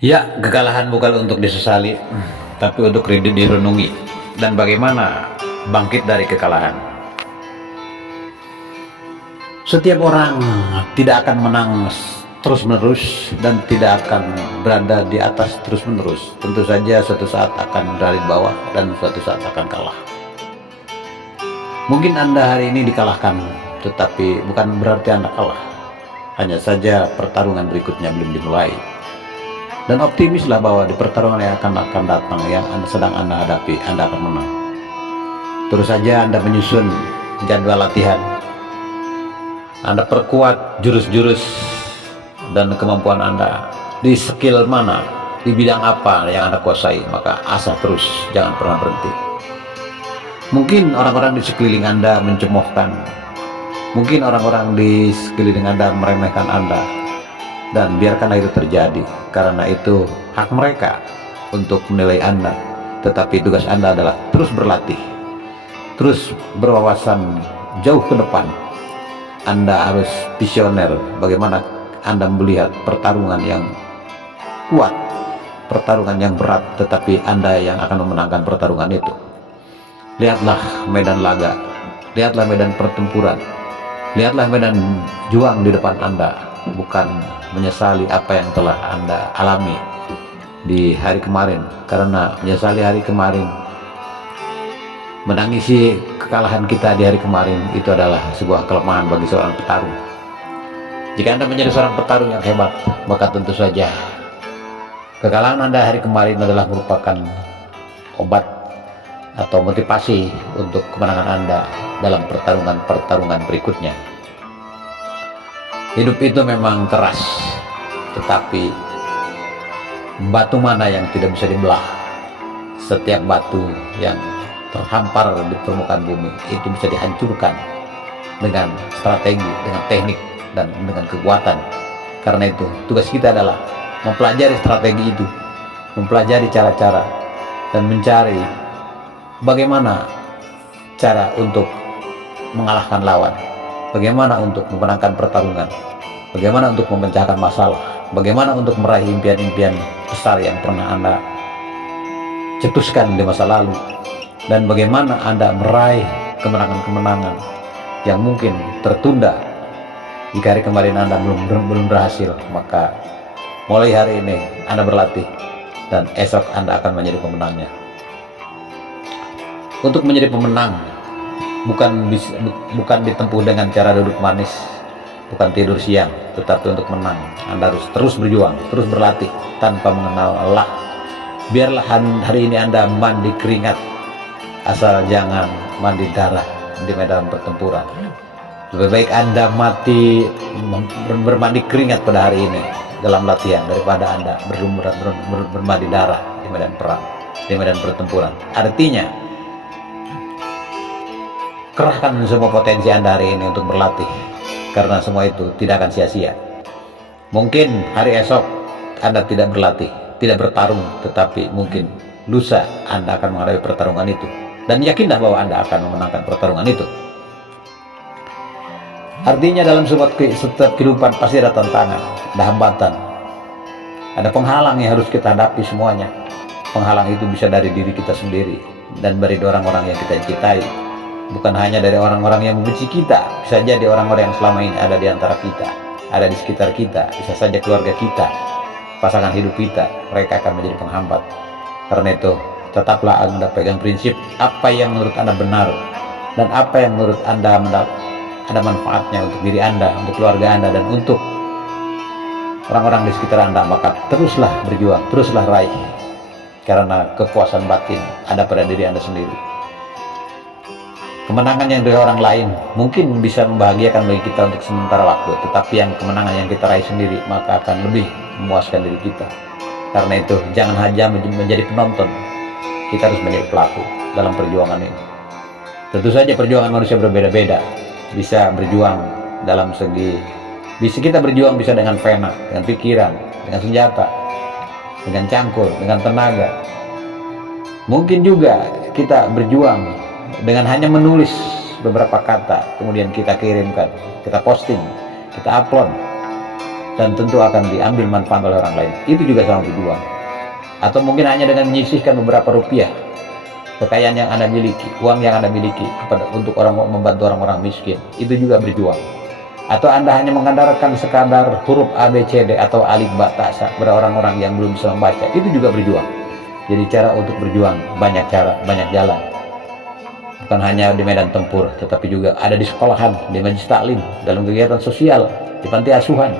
Ya, kekalahan bukan untuk disesali, tapi untuk direnungi. Dan bagaimana bangkit dari kekalahan. Setiap orang tidak akan menang terus-menerus dan tidak akan berada di atas terus-menerus. Tentu saja suatu saat akan berada di bawah dan suatu saat akan kalah. Mungkin Anda hari ini dikalahkan, tetapi bukan berarti Anda kalah. Hanya saja pertarungan berikutnya belum dimulai. Dan optimislah bahwa di pertarungan yang akan datang, yang sedang Anda hadapi, Anda akan menang. Terus saja Anda menyusun jadwal latihan, Anda perkuat jurus-jurus dan kemampuan Anda di skill mana, di bidang apa yang Anda kuasai, maka asah terus, jangan pernah berhenti. Mungkin orang-orang di sekeliling Anda mencemoohkan, mungkin orang-orang di sekeliling Anda meremehkan Anda, dan biarkanlah itu terjadi, karena itu hak mereka untuk menilai Anda. Tetapi tugas Anda adalah terus berlatih, terus berwawasan jauh ke depan. Anda harus visioner, bagaimana Anda melihat pertarungan yang kuat, pertarungan yang berat, tetapi Anda yang akan memenangkan pertarungan itu. Lihatlah medan laga, lihatlah medan pertempuran, lihatlah medan juang di depan Anda, bukan menyesali apa yang telah Anda alami di hari kemarin. Karena menyesali hari kemarin, menangisi kekalahan kita di hari kemarin, itu adalah sebuah kelemahan bagi seorang petarung. Jika Anda menjadi seorang petarung yang hebat, maka tentu saja kekalahan Anda hari kemarin adalah merupakan obat atau motivasi untuk kemenangan Anda dalam pertarungan berikutnya. Hidup itu memang keras, tetapi batu mana yang tidak bisa dibelah? Setiap batu yang terhampar di permukaan bumi itu bisa dihancurkan dengan strategi, dengan teknik, dan dengan kekuatan. Karena itu tugas kita adalah mempelajari strategi itu, mempelajari cara-cara, dan mencari bagaimana cara untuk mengalahkan lawan, bagaimana untuk memenangkan pertarungan, bagaimana untuk memecahkan masalah, bagaimana untuk meraih impian-impian besar yang pernah Anda cetuskan di masa lalu, dan bagaimana Anda meraih kemenangan-kemenangan yang mungkin tertunda jika hari kemarin Anda belum berhasil. Maka mulai hari ini Anda berlatih, dan esok Anda akan menjadi pemenangnya. Untuk menjadi pemenang bukan ditempuh dengan cara duduk manis, bukan tidur siang, tetapi untuk menang Anda harus terus berjuang, terus berlatih tanpa mengenal lelah. Biarlah hari ini Anda mandi keringat, asal jangan mandi darah di medan pertempuran. Lebih baik Anda mati bermandi keringat pada hari ini dalam latihan, daripada Anda bermandi darah di medan perang, di medan pertempuran. Artinya, kerahkan semua potensi Anda hari ini untuk berlatih, karena semua itu tidak akan sia-sia. Mungkin hari esok Anda tidak berlatih, tidak bertarung, tetapi mungkin lusa Anda akan menghadapi pertarungan itu, dan yakinlah bahwa Anda akan memenangkan pertarungan itu. Artinya dalam setiap kehidupan pasti ada tantangan, ada hambatan, ada penghalang yang harus kita hadapi semuanya. Penghalang itu bisa dari diri kita sendiri dan dari orang-orang yang kita cintai. Bukan hanya dari orang-orang yang membenci kita, bisa jadi orang-orang yang selama ini ada di antara kita, ada di sekitar kita, bisa saja keluarga kita, pasangan hidup kita, mereka akan menjadi penghambat. Karena itu, tetaplah Anda pegang prinsip apa yang menurut Anda benar, dan apa yang menurut Anda ada manfaatnya untuk diri Anda, untuk keluarga Anda, dan untuk orang-orang di sekitar Anda. Maka teruslah berjuang, teruslah raih, karena kepuasan batin ada pada diri Anda sendiri. Kemenangan yang dari orang lain mungkin bisa membahagiakan bagi kita untuk sementara waktu, tetapi yang kemenangan yang kita raih sendiri maka akan lebih memuaskan diri kita. Karena itu jangan hanya menjadi penonton, kita harus menjadi pelaku dalam perjuangan ini. Tentu saja perjuangan manusia berbeda-beda. Bisa berjuang dalam segi, bisa kita berjuang bisa dengan pena, dengan pikiran, dengan senjata, dengan cangkul, dengan tenaga. Mungkin juga kita berjuang dengan hanya menulis beberapa kata, kemudian kita kirimkan, kita posting, kita upload, dan tentu akan diambil manfaat oleh orang lain. Itu juga sama berjuang. Atau mungkin hanya dengan menyisihkan beberapa rupiah kekayaan yang Anda miliki, uang yang Anda miliki untuk membantu orang-orang miskin, itu juga berjuang. Atau Anda hanya mengandalkan sekadar huruf A, B, C, D atau alif, ba, ta, sa pada orang-orang yang belum bisa membaca, itu juga berjuang. Jadi cara untuk berjuang banyak cara, banyak jalan. Bukan hanya di medan tempur, tetapi juga ada di sekolahan, di majelis taklim, dalam kegiatan sosial, di panti asuhan,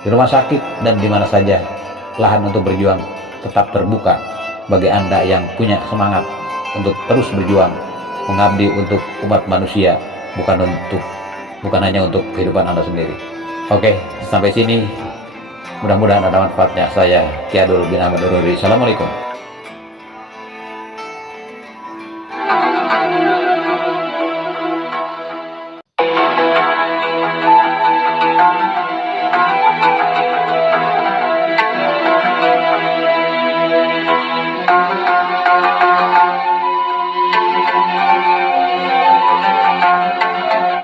di rumah sakit, dan di mana saja lahan untuk berjuang tetap terbuka bagi Anda yang punya semangat untuk terus berjuang mengabdi untuk umat manusia, bukan hanya untuk kehidupan Anda sendiri. Oke, sampai sini mudah-mudahan ada manfaatnya. Saya Ki Adul bin Ahmad Ururi. Assalamualaikum.